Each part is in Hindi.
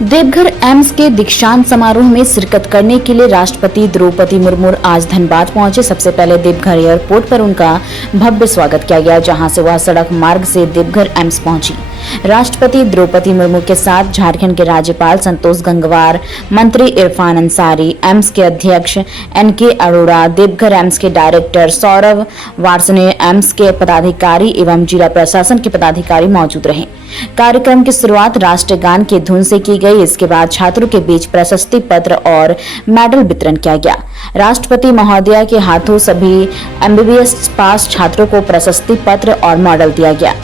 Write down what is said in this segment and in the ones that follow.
देवघर एम्स के दीक्षांत समारोह में शिरकत करने के लिए राष्ट्रपति द्रौपदी मुर्मू आज धनबाद पहुंचे। सबसे पहले देवघर एयरपोर्ट पर उनका भव्य स्वागत किया गया, जहां से वह सड़क मार्ग से देवघर एम्स पहुंची। राष्ट्रपति द्रौपदी मुर्मू के साथ झारखंड के राज्यपाल संतोष गंगवार, मंत्री इरफान अंसारी, एम्स के अध्यक्ष एनके अरोड़ा, देवघर एम्स के डायरेक्टर सौरभ वार्ष्णेय, एम्स के पदाधिकारी एवं जिला प्रशासन के पदाधिकारी मौजूद रहे। कार्यक्रम की शुरुआत राष्ट्रगान की धुन से की गई। इसके बाद छात्रों के बीच प्रशस्ति पत्र और मेडल वितरण किया गया। राष्ट्रपति महोदया के हाथों सभी एमबीबीएस पास छात्रों को प्रशस्ति पत्र और मेडल दिया गया।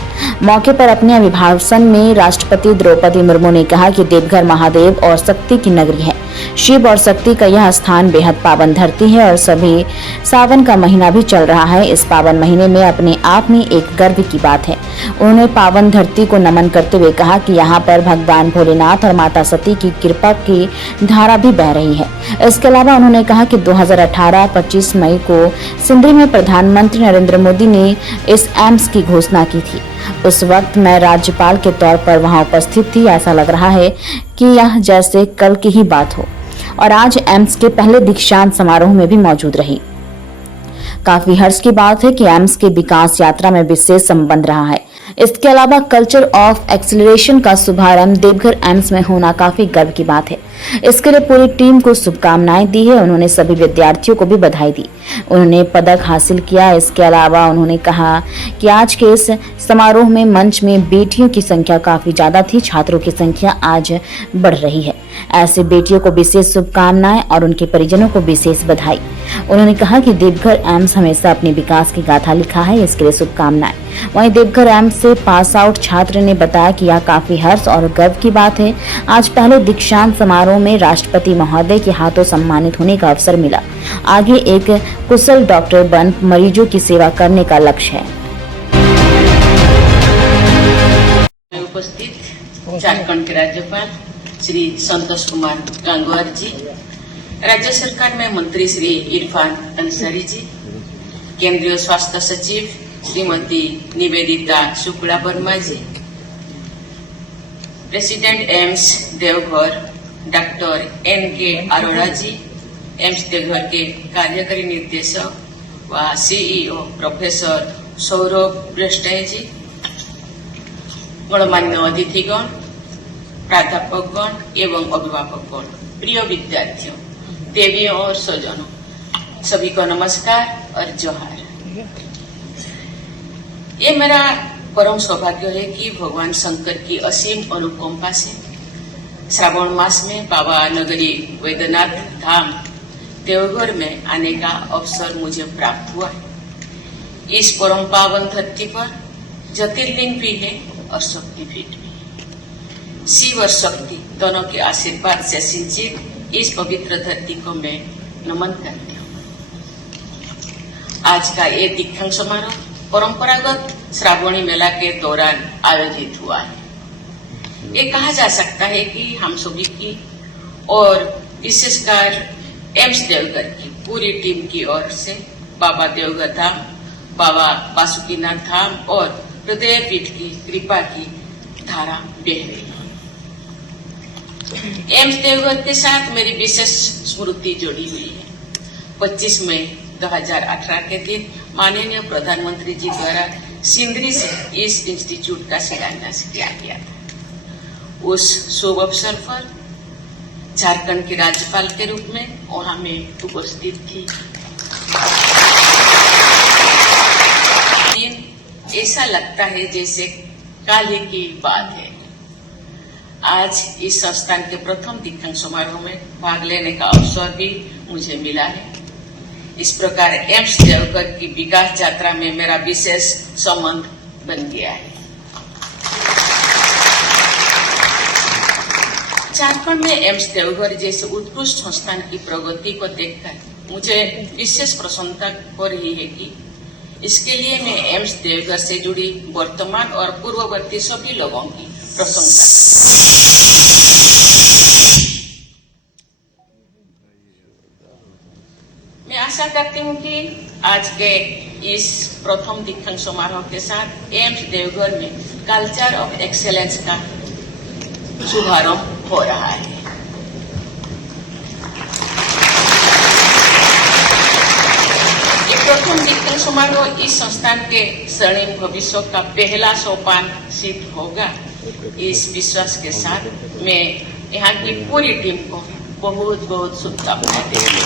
मौके पर अपने अभिभाषण में राष्ट्रपति द्रौपदी मुर्मू ने कहा कि देवघर महादेव और शक्ति की नगरी है। शिव और शक्ति का यह स्थान बेहद पावन धरती है और सभी सावन का महीना भी चल रहा है। इस पावन महीने में अपने आप में एक गर्व की बात है। उन्होंने पावन धरती को नमन करते हुए कहा कि यहाँ पर भगवान भोलेनाथ और माता सती की कृपा की धारा भी बह रही है। इसके अलावा उन्होंने कहा कि 2018-25 मई को सिंदरी में प्रधानमंत्री नरेंद्र मोदी ने इस एम्स की घोषणा की थी। उस वक्त मैं राज्यपाल के तौर पर वहां उपस्थित थी। ऐसा लग रहा है कि यह जैसे कल की ही बात हो, और आज एम्स के पहले दीक्षांत समारोह में भी मौजूद रही। काफी हर्ष की बात है कि एम्स के विकास यात्रा में विशेष संबंध रहा है। इसके अलावा कल्चर ऑफ एक्सीलरेशन का शुभारंभ देवघर एम्स में होना काफी गर्व की बात है। इसके लिए पूरी टीम को शुभकामनाएं दी है। उन्होंने सभी विद्यार्थियों को भी बधाई दी। उन्होंने पदक हासिल किया। इसके अलावा उन्होंने कहा कि आज के इस समारोह में मंच में बेटियों की संख्या काफी ज्यादा थी। छात्रों की संख्या आज बढ़ रही है। ऐसे बेटियों को विशेष शुभकामनाएं और उनके परिजनों को विशेष बधाई। उन्होंने कहा कि देवघर एम्स हमेशा अपने विकास की गाथा लिखा है, इसके लिए शुभकामनाएं। वहीं देवघर एम्स से पास आउट छात्र ने बताया कि यह काफी हर्ष और गर्व की बात है। आज पहले दीक्षांत समारोह में राष्ट्रपति महोदय के हाथों सम्मानित होने का अवसर मिला। आगे एक कुशल डॉक्टर बन मरीजों की सेवा करने का लक्ष्य है। उपस्थित झारखंड के राज्यपाल श्री संतोष कुमार गंगवार जी, राज्य सरकार में मंत्री श्री इरफान अंसारी जी, केंद्रीय स्वास्थ्य सचिव Shrimati Nivedita Shukla Verma ji, president AIIMS Deoghar doctor NK Arora ji, AIIMS Deoghar के कार्यकारी निर्देशक व सीईओ प्रोफेसर सौरभ वार्ष्णेय जी, गणमान्य अतिथिगण, प्राध्यापकगण एवं अभिभावकगण, प्रिय विद्यार्थियों, देवियों और स्वजनों, सभी को नमस्कार और जोहार। ये मेरा परम सौभाग्य है कि भगवान शंकर की असीम अनुकंपा से श्रावण मास में बाबा नगरी वैद्यनाथ धाम देवघर में आने का अवसर मुझे प्राप्त हुआ। इस परम पावन धरती पर ज्योतिर्लिंग भी है और शक्तिपीठ भी। शिव और शक्ति दोनों के आशीर्वाद से सिंचित इस पवित्र धरती को मैं नमन करती हूँ। आज का ये दीक्षांत समारोह परंपरागत श्रावणी मेला के दौरान आयोजित हुआ है। ये कहा जा सकता है कि हम सभी की और विशेषकर एम्स देवघर की पूरी टीम की ओर से बाबा देवघर धाम, बाबा बासुकीनाथ धाम और हृदय पीठ की कृपा की धारा बह रही है। एम्स देवघर के साथ मेरी विशेष स्मृति जुड़ी हुई है। 25 मई 2018 के दिन माननीय प्रधानमंत्री जी द्वारा सिंदरी से इस इंस्टीट्यूट का शिलान्यास किया गया था। उस शुभ अवसर पर झारखंड के राज्यपाल के रूप में वहां मैं उपस्थित थी। दिन ऐसा लगता है जैसे कल ही की बात है। आज इस संस्थान के प्रथम दीक्षांत समारोह में भाग लेने का अवसर भी मुझे मिला है। इस प्रकार एम्स देवघर की विकास यात्रा में मेरा विशेष संबंध बन गया है। झारखंड में एम्स देवघर जैसे उत्कृष्ट संस्थान की प्रगति को देखकर मुझे विशेष प्रसन्नता हो रही है कि इसके लिए मैं एम्स देवघर से जुड़ी वर्तमान और पूर्ववर्ती सभी लोगों की प्रशंसा। मैं आशा करती हूँ कि आज के इस प्रथम दीक्षांत समारोह के साथ एम्स देवघर में कल्चर ऑफ एक्सेलेंस का शुभारंभ हो रहा है। ये प्रथम दीक्षांत समारोह इस संस्थान के स्वर्णिम भविष्य का पहला सोपान सिद्ध होगा। इस विश्वास के साथ मैं यहाँ की पूरी टीम को बहुत बहुत शुभकामनाएं देती हूँ।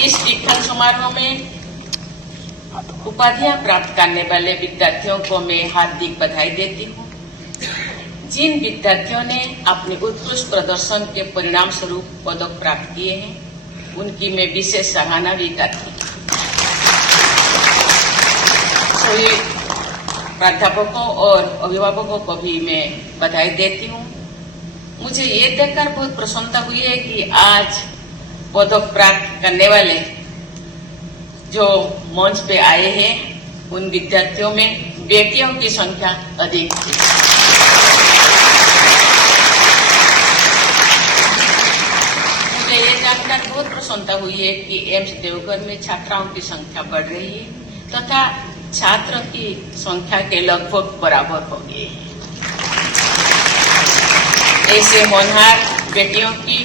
इस दीक्षांत समारोह में उपाधियां प्राप्त करने वाले विद्यार्थियों को मैं हार्दिक बधाई देती हूँ। जिन विद्यार्थियों ने अपने उत्कृष्ट प्रदर्शन के परिणाम स्वरूप पदक प्राप्त किए हैं, उनकी मैं विशेष सराहना भी करती हूँ। सभी प्राध्यापकों और अभिभावकों को भी मैं बधाई देती हूँ। मुझे ये देखकर बहुत प्रसन्नता हुई है कि आज पदक प्राप्त करने वाले जो मंच पे आए हैं, उन विद्यार्थियों में बेटियों की संख्या अधिक थी। मुझे ये जानकर बहुत प्रसन्नता हुई है कि एम्स देवघर में छात्राओं की संख्या बढ़ रही है तथा छात्र की संख्या के लगभग बराबर हो गई है। ऐसे होनहार बेटियों की,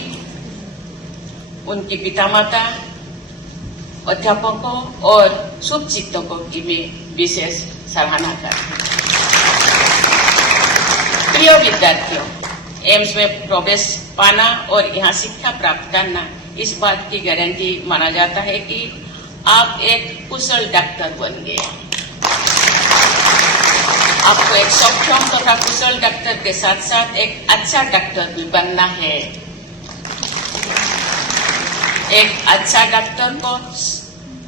उनकी पिता माता, अध्यापकों और शुभ चिंतकों की मैं विशेष सराहना करती हूँ। प्रिय विद्यार्थियों, एम्स में प्रवेश पाना और यहाँ शिक्षा प्राप्त करना इस बात की गारंटी माना जाता है कि आप एक कुशल डॉक्टर बन गए। आपको एक सक्षम तथा कुशल डॉक्टर के साथ साथ एक अच्छा डॉक्टर भी बनना है। एक अच्छा डॉक्टर को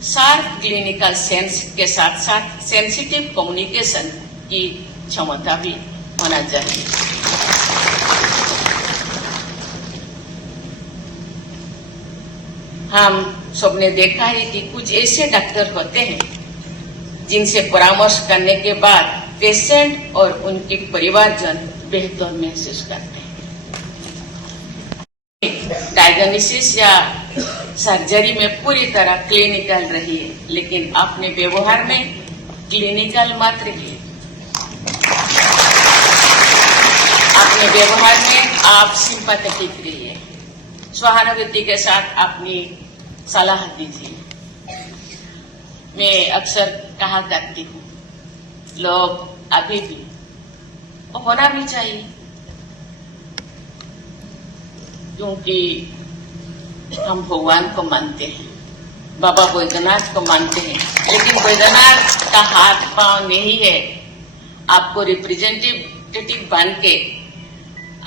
शार्प क्लिनिकल सेंस के साथ साथ सेंसिटिव कम्युनिकेशन की क्षमता भी होना चाहिए। हम सबने देखा है कि कुछ ऐसे डॉक्टर होते हैं जिनसे परामर्श करने के बाद पेशेंट और उनके परिवारजन बेहतर महसूस करते हैं। डायग्नोसिस या सर्जरी में पूरी तरह क्लिनिकल रहिए, लेकिन अपने व्यवहार में क्लिनिकल मत रहिए। अपने व्यवहार में आप सिंपैथेटिक रहिए, सहानुभूति के साथ अपनी सलाह दीजिए। मैं अक्सर कहा करती हूँ, लोग अभी भी होना भी चाहिए, क्योंकि हम भगवान को मानते हैं, बाबा बैद्यनाथ को मानते हैं, लेकिन बैद्यनाथ का हाथ पांव नहीं है। आपको रिप्रेजेंटेटिव बन के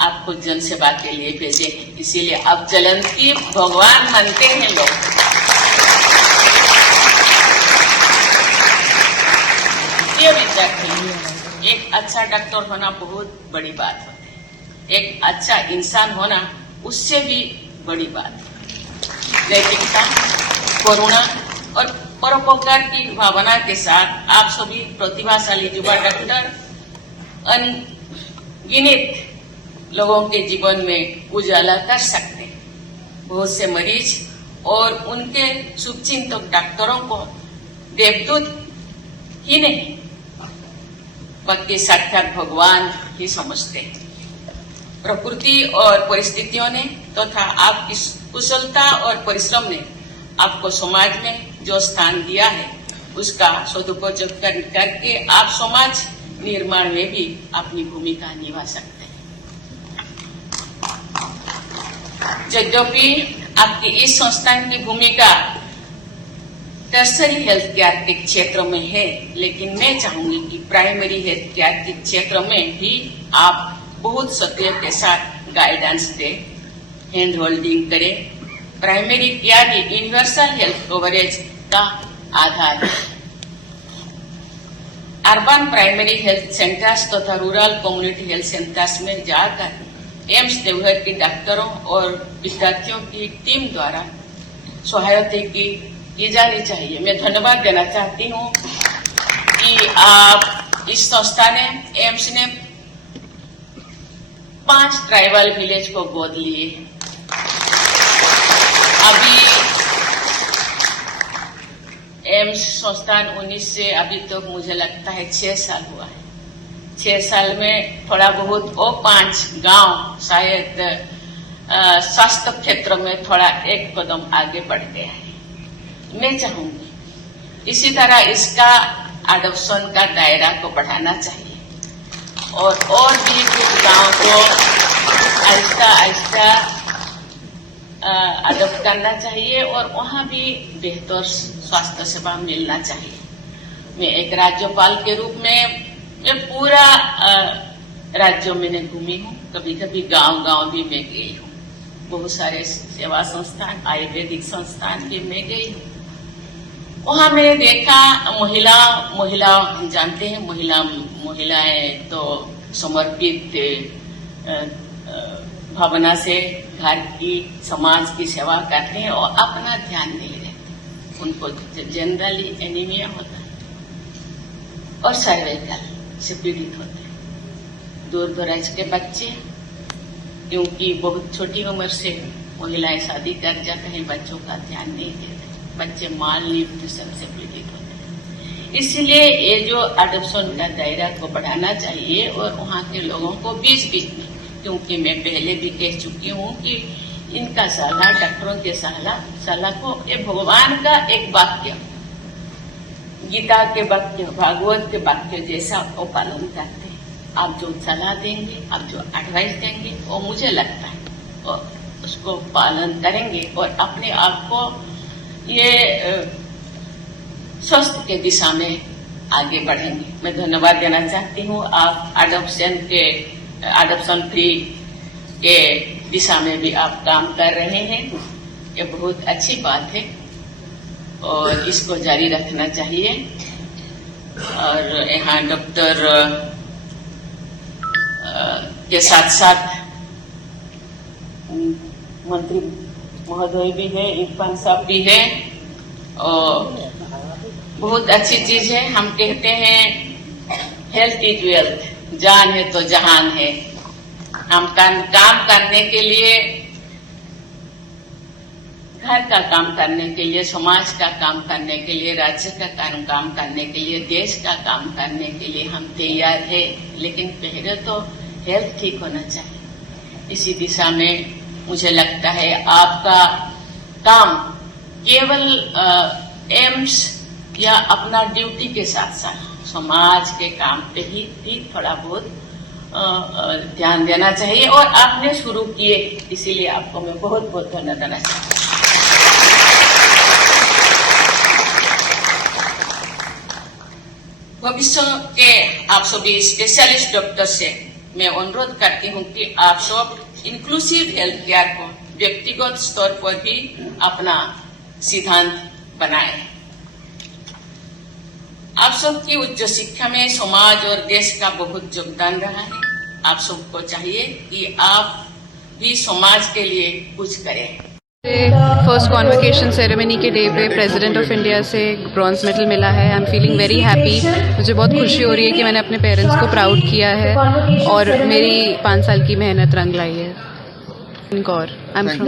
आपको जन सेवा के लिए भेजे हैं, इसीलिए अब जलंती भगवान मानते हैं लोग। ये विद्यार्थी, एक अच्छा डॉक्टर होना बहुत बड़ी बात है। एक अच्छा इंसान होना उससे भी बड़ी बात है। नैतिकता, करुणा और परोपकार की भावना के साथ आप सभी प्रतिभाशाली युवा डॉक्टर अनगिनत लोगों के जीवन में उजाला कर सकते हैं। बहुत से मरीज और उनके शुभचिंतक डॉक्टरों को देवदूत ही नहीं बल्कि साक्षात भगवान ही समझते हैं। प्रकृति और परिस्थितियों ने तथा आपकी कुशलता और परिश्रम ने आपको समाज में जो स्थान दिया है, उसका सदुपयोग करके आप समाज निर्माण में भी अपनी भूमिका निभा सकते हैं। यद्यपि आपकी इस संस्थान की भूमिका टर्सरी हेल्थ केयर के क्षेत्र में है, लेकिन मैं चाहूंगी कि प्राइमरी हेल्थ केयर के क्षेत्र में भी आप बहुत सक्रिय के साथ गाइडेंस दे, हैंड होल्डिंग करे। प्राइमरी केयर ही यूनिवर्सल हेल्थ कवरेज का आधार है। अर्बन प्राइमरी हेल्थ सेंटर्स तथा रूरल कम्युनिटी हेल्थ सेंटर्स में जाकर एम्स देवघर के डॉक्टरों और विद्यार्थियों की टीम द्वारा सहायता की जानी चाहिए। मैं धन्यवाद देना चाहती हूँ कि आप इस संस्था ने, एम्स ने 5 ट्राइबल विलेज को गोद लिए। अभी एम्स संस्थान 19 से अभी तक मुझे लगता है 6 साल हुआ है। 6 साल में थोड़ा बहुत वो 5 गांव शायद स्वास्थ्य क्षेत्र में थोड़ा एक कदम आगे बढ़ गया है। मैं चाहूंगी इसी तरह इसका अडॉप्शन का दायरा को बढ़ाना चाहिए और भी कुछ गांव को आहिस्ता आहिस्ता अडॉप्ट करना चाहिए और वहां भी बेहतर स्वास्थ्य सेवा मिलना चाहिए। मैं एक राज्यपाल के रूप में मैं पूरा राज्यों में घूमी हूँ, कभी कभी गांव भी मैं गई हूँ, बहुत सारे सेवा संस्थान आयुर्वेदिक संस्थान भी मैं गई हूँ। वहां मैंने देखा महिला हम जानते हैं महिलाएं तो समर्पित भावना से घर की समाज की सेवा करते हैं और अपना ध्यान नहीं रहते। उनको जनरली एनीमिया होता है और सर्वाइकल से पीड़ित होते हैं। दूर दराज के बच्चे क्योंकि बहुत छोटी उम्र से महिलाएं शादी कर जाते हैं, बच्चों का ध्यान नहीं देते, बच्चे माल न्यूट्रिशन से पीड़ित होते हैं। इसलिए ये जो अडॉप्शन का दायरा को बढ़ाना चाहिए और वहाँ के लोगों को बीच बीच में, क्योंकि मैं पहले भी कह चुकी हूँ कि इनका सलाह डॉक्टरों के सलाह को ये भगवान का एक वाक्य, गीता के वाक्य, भागवत के वाक्य जैसा वो पालन करते हैं। आप जो सलाह देंगे, आप जो एडवाइस देंगे, वो मुझे लगता है और उसको पालन करेंगे और अपने आप को ये स्वस्थ के दिशा में आगे बढ़ेंगे। मैं धन्यवाद देना चाहती हूँ। आप अडॉप्शन फ्री के दिशा में भी आप काम कर रहे हैं, ये बहुत अच्छी बात है और इसको जारी रखना चाहिए। और यहाँ डॉक्टर के साथ साथ मंत्री महोदय भी है, इरफान साहब भी है और बहुत अच्छी चीज है। हम कहते हैं हेल्थ इज वेल्थ, जान है तो जहान है। हम काम करने के लिए, घर का काम करने के लिए, समाज का काम करने के लिए, राज्य का काम करने के लिए, देश का काम करने के लिए हम तैयार है, लेकिन पहले तो हेल्थ ठीक होना चाहिए। इसी दिशा में मुझे लगता है आपका काम केवल एम्स या अपना ड्यूटी के साथ साथ समाज के काम पे ही थोड़ा बहुत ध्यान देना चाहिए और आपने शुरू किए, इसीलिए आपको मैं बहुत बहुत धन्यवाद देना चाहती हूँ। भविष्य के आप सभी स्पेशलिस्ट डॉक्टर से मैं अनुरोध करती हूँ कि आप सब इंक्लूसिव हेल्थ केयर को व्यक्तिगत स्तर पर भी अपना सिद्धांत बनाए। आप सबकी उच्च शिक्षा में समाज और देश का बहुत योगदान रहा है। आप सबको चाहिए कि आप भी समाज के लिए कुछ करें। फर्स्ट कॉन्वोकेशन सेरेमनी के डे पे प्रेसिडेंट ऑफ इंडिया से ब्रॉन्ज मेडल मिला है। I am feeling very happy. मुझे बहुत खुशी हो रही है कि मैंने अपने पेरेंट्स को प्राउड किया है और मेरी 5 साल की मेहनत रंग लाई है। I am from.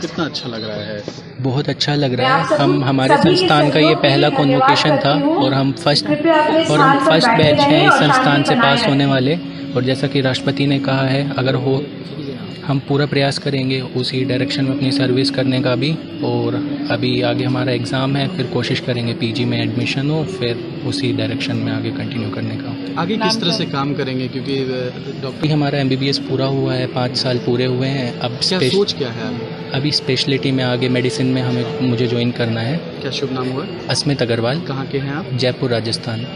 कितना अच्छा लग रहा है? बहुत अच्छा लग रहा है। हमारे संस्थान का ये पहला कॉन्वोकेशन था और हम फर्स्ट बैच हैं इस संस्थान से पास होने वाले। और जैसा कि राष्ट्रपति ने कहा है, अगर हो हम पूरा प्रयास करेंगे उसी डायरेक्शन में अपनी सर्विस करने का भी। और अभी आगे हमारा एग्ज़ाम है, फिर कोशिश करेंगे पीजी में एडमिशन हो, फिर उसी डायरेक्शन में आगे कंटिन्यू करने का। आगे किस तरह से काम करेंगे? क्योंकि डॉक्टर हमारा MBBS पूरा हुआ है, 5 साल पूरे हुए हैं। अब सोच क्या है? अभी स्पेशलिटी में आगे मेडिसिन में मुझे ज्वाइन करना है। क्या शुभ नाम हुआ? अस्मित अग्रवाल। कहाँ के हैं आप? जयपुर, राजस्थान।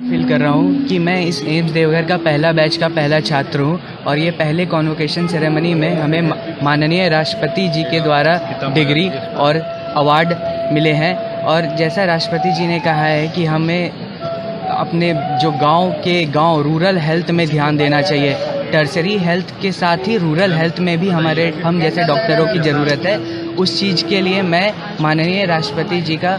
फील कर रहा हूँ कि मैं इस एम्स देवघर का पहला बैच का पहला छात्र हूँ और ये पहले कॉन्वोकेशन सेरेमनी में हमें माननीय राष्ट्रपति जी के द्वारा डिग्री और अवार्ड मिले हैं। और जैसा राष्ट्रपति जी ने कहा है कि हमें अपने जो गांव रूरल हेल्थ में ध्यान देना चाहिए। टर्सरी हेल्थ के साथ ही रूरल हेल्थ में भी हम जैसे डॉक्टरों की ज़रूरत है। उस चीज़ के लिए मैं माननीय राष्ट्रपति जी का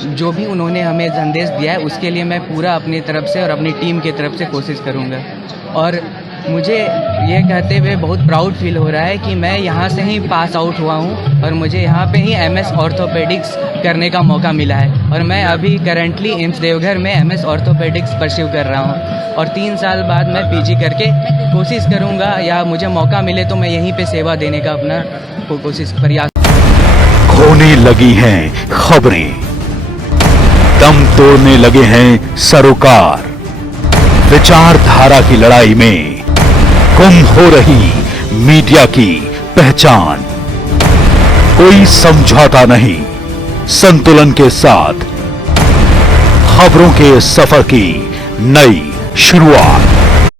जो भी उन्होंने हमें संदेश दिया है उसके लिए मैं पूरा अपनी तरफ से और अपनी टीम की तरफ से कोशिश करूंगा। और मुझे ये कहते हुए बहुत प्राउड फील हो रहा है कि मैं यहाँ से ही पास आउट हुआ हूँ और मुझे यहाँ पे ही MS ऑर्थोपेडिक्स करने का मौका मिला है और मैं अभी करंटली एम्स देवघर में MS ऑर्थोपेडिक्स परस्यू कर रहा हूँ और 3 साल बाद मैं PG करके कोशिश करूँगा या मुझे मौका मिले तो मैं यहीं पे सेवा देने का अपना कोशिश प्रयास। खोने लगी हैं खबरें, दम तोड़ने लगे हैं सरोकार, विचारधारा की लड़ाई में गुम हो रही मीडिया की पहचान, कोई समझौता नहीं, संतुलन के साथ खबरों के सफर की नई शुरुआत।